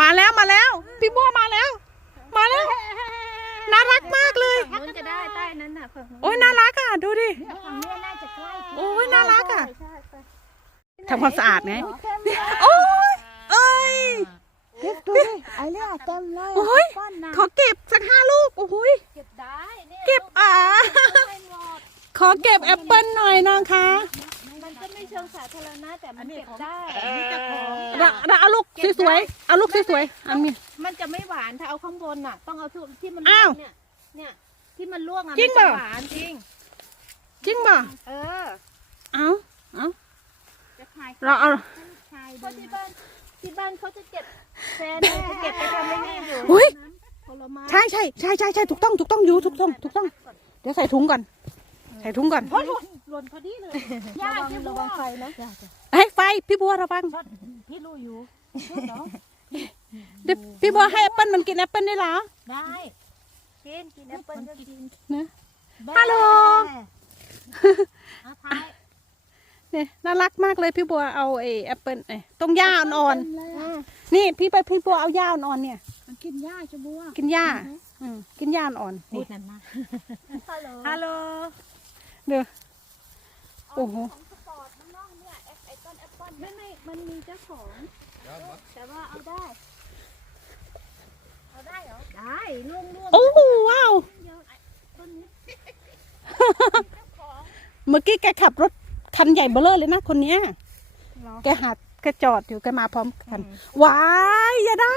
มาแล้วมาแล้ว พี่บัวมาแล้ว มาแล้ว น่ารักมากเลยนู้นจะได้ใต้นั้นน่ะฝั่งโอ้ยน่ารักอะดูดิ ฝั่งนี้น่าจะใกล้โอ้ยน่ารักอะ ใช่ใช่ทำความสะอาดไงโอ้ยเอ้ยเก็บดูดิไอ้เนี่ยเต็มเลยโอ้ยป้อนน้ขอเก็บสักห้าลูกโอ้โหยำเก็บได้เนี่ยเก็บอ่า ให้หมด ขอเก็บแอปเปิลหน่อยน้องคะมันก็ไม่เชิง สาธารณะแต่มันเก็บได้เราเราเอาลูกสวยๆเอาลูกสวยๆอันนี้ มันจะไม่หวานถ้าเอาข้างบนน่ะ ต้องเอาที่มันอ้าวเนี่ย เนี่ยที่มันลวกอะจริงมันเปจะล่าหวานจริง จริงป่ะเออ เอาเอาจะขายเราเอาชายเพราะที่บ้านที่บ้านเขาจะเก็บแฟนจะเก็บไปทำไม่นี่อยู่อุ้ยผลไม้ใช่ใช่ใช่ใช่ใช่ถูกต้องถูกต้องอยู่ถูกต้องถูกต้อง เดี๋ยวใส่ถุงก่อน ใส่ถุงก่อนโอ้ยหล่นหล่นพอดีเลยระวังระวังไฟนะเฮ้ยไฟพี่บัวระวังพี่รู้อยู่เดี๋ยวพี่บัวให้แอปเปิลมันกินแอปเปิลได้เหรอได้กินกินแอปเปิ้ลก็กินนะฮัลโหลเอาท้ายเนี่ยน่ารักมากเลยพี่บัวเอาไอ้แอปเปิลไอ้ตรงหญ้าอ่อนอืมๆนี่พี่ไปพี่บัวเอาหญ้าอ่อนๆเนี่ยมันกินหญ้าชะบัวกินหญ้าอืมกินหญ้าอ่อนๆพูนี่ดนั่นมาฮัลโหลฮัลโหล เดี๋ยวโอ้โหของสปอร์ตมันน้องเนี่ยไอ้ไอ้ต้นแอปเปิ้ลไม่ไม่ มันมีเจ้าของ แต่ว่าเอาได้ เอาได้เหรอ ได้ล่วงล่วงโอ้โหว้าวเยอะไอ้ต้นนี้เมื่อกี้แกขับรถคันใหญ่เบ้อเลอเลยนะคนเนี้ยเหรอแกหัดแกจอดอยู่แกมาพร้อมกัน ว้ายยาดา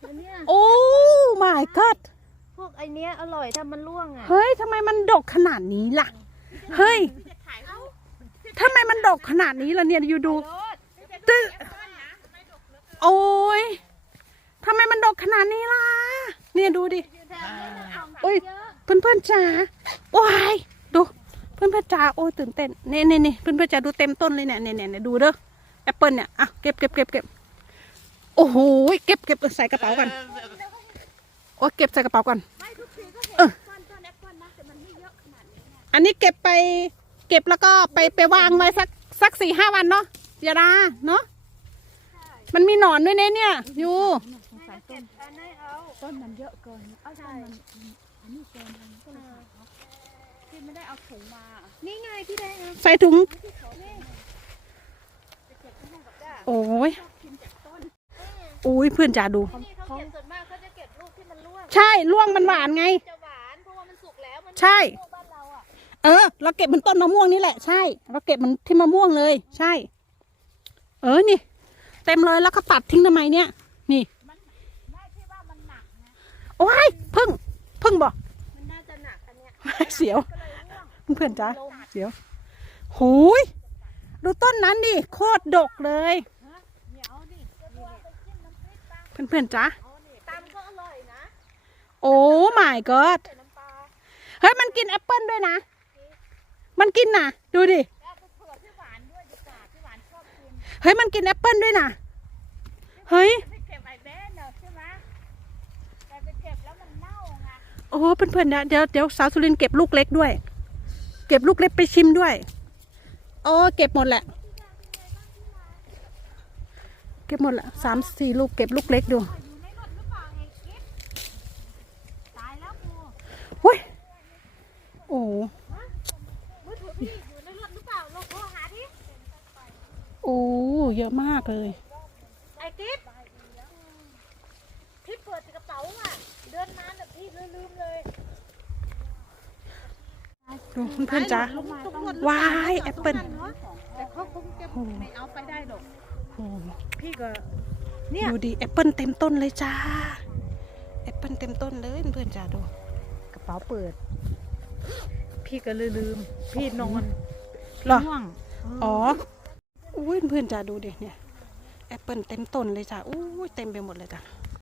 แล้วเนี่ยโอ้ my god พวกไอเนี้ยอร่อยถ้ามันล่วงอะเฮ้ยทำไมมันดกขนาดนี้ล่ะ เฮ้ยทำไมมันดกขนาดนี้ล่ะเนี่ยอยู่ดูตึโอ้ยทำไมมันดกขนาดนี้ล่ะ เนี่ยดูดิโอ้ยเพื่อนเพื่อนๆจ๋าว้ายดู เพื่อนเพื่อนๆจ๋าโอ้ยตื่นเต้นเน่เน่เน่เพื่อนเพื่อนๆจ๋าดูเต็มต้นเลยเนี่ยเนี่ยเนี่ยเนี่ยดูเด้อแอปเปิลเนี่ยอะเก็บเก็บเก็บเก็บโอ้โหเก็บเก็บใส่กระเป๋ากันโอ้ยเก็บใส่กระเป๋าก่อน อันนี้เก็บไป เก็บแล้วก็ไปไปวางไว้สักสักสี่ห้าวันเนาะยาดาเนาะมันมีหนอนด้วยเนี่ยเนี่ยอยู่ให้เก็บอันนี้เอาต้นมันเยอะเกินเอาใช่ต้นมันอันนี้เกินมันก็เลยขายเขาที่ไม่ได้เอาถุงมา นี่ไงพี่แดงเอาใส่ถุงโอ้ยโอ้ยเพื่อนจ๋าดูนี่เขาเก็บส่วนมากเขาจะเก็บลูกที่มันร่วงใช่ล่วงมันหวานไงจะหวานเพราะว่ามันสุกแล้วมันใช่ลูกบ้าน เราอะเออ เราเก็บมันต้นมะม่วงนี่แหละ ใช่ เราเก็บมันที่มะม่วงเลย ใช่ เออ นี่ เต็มเลยแล้วก็ตัดทิ้งทำไมเนี่ย นี่ไม่ที่ว่ามันหนักนะโอ้ยพึ่งพึ่งบอกมันน่าจะหนักอันเนี้ยเสียวก็เลยร่วงเพื่อนจ๋าเสียวหูย ดูต้นนั้นดิ โคตรดกเลยเดี๋ยวดิจะตัวไปจิ้มน้ำพริกตเพื่อนๆจ๋าำตำก็อร่อยนะ โอ้ my god ใส่น้ำปลาเฮ้ย มันกินแอปเปิลด้วยนะ มันกินน่ะ ดูดิแล้วเอาไปเผื่อพี่หวานด้วยดีกว่าพี่หวานชอบกินเฮ้ยมันกินแอปเปิลด้วยนะเฮ้ยไปเก็บไอ้แม่เนอะใช่ไหมแต่ไปเก็บแล้วมันเน่าไงโอ้เพื่อนๆนะเดี๋ยวเดี๋ยวสาวสุรินทร์เก็บลูกเล็กด้วย เก็บลูกเล็กไปชิมด้วยโอ้เก็บหมดแหละ เก็บหมดแหละสามสี่ลูกเก็บลูกเล็กดูอยู่ในรถหรือเปล่าไอ้กิ๊บตายแล้วปูเฮ้ยโอ้มือถือพี่อยู่ในรถหรือเปล่าลองโทรหาดิ โอ้ เยอะมากเลย ไอ้กิ๊บพี่เปิดกระเป๋าอะ เดินมาแบบพี่ลืมๆเลยดูเพื่อนๆจ้าว้ายแอปเปิลแต่เขาคงจะไม่เอาไปได้ดอกโอ้พี่ก็ดูดิแอปเปิลเต็มต้นเลยจ้าแอปเปิลเต็มต้นเลยเพื่อนๆจ้าดู กระเป๋าเปิด พี่ก็เลยลืม พี่นอนเหรอง่วงอ๋อ อุ้ยเพื่อนๆจ้าดูดิเนี่ยแอปเปิลเต็มต้นเลยจ้าอุ้ยเต็มไปหมดเลยจ้า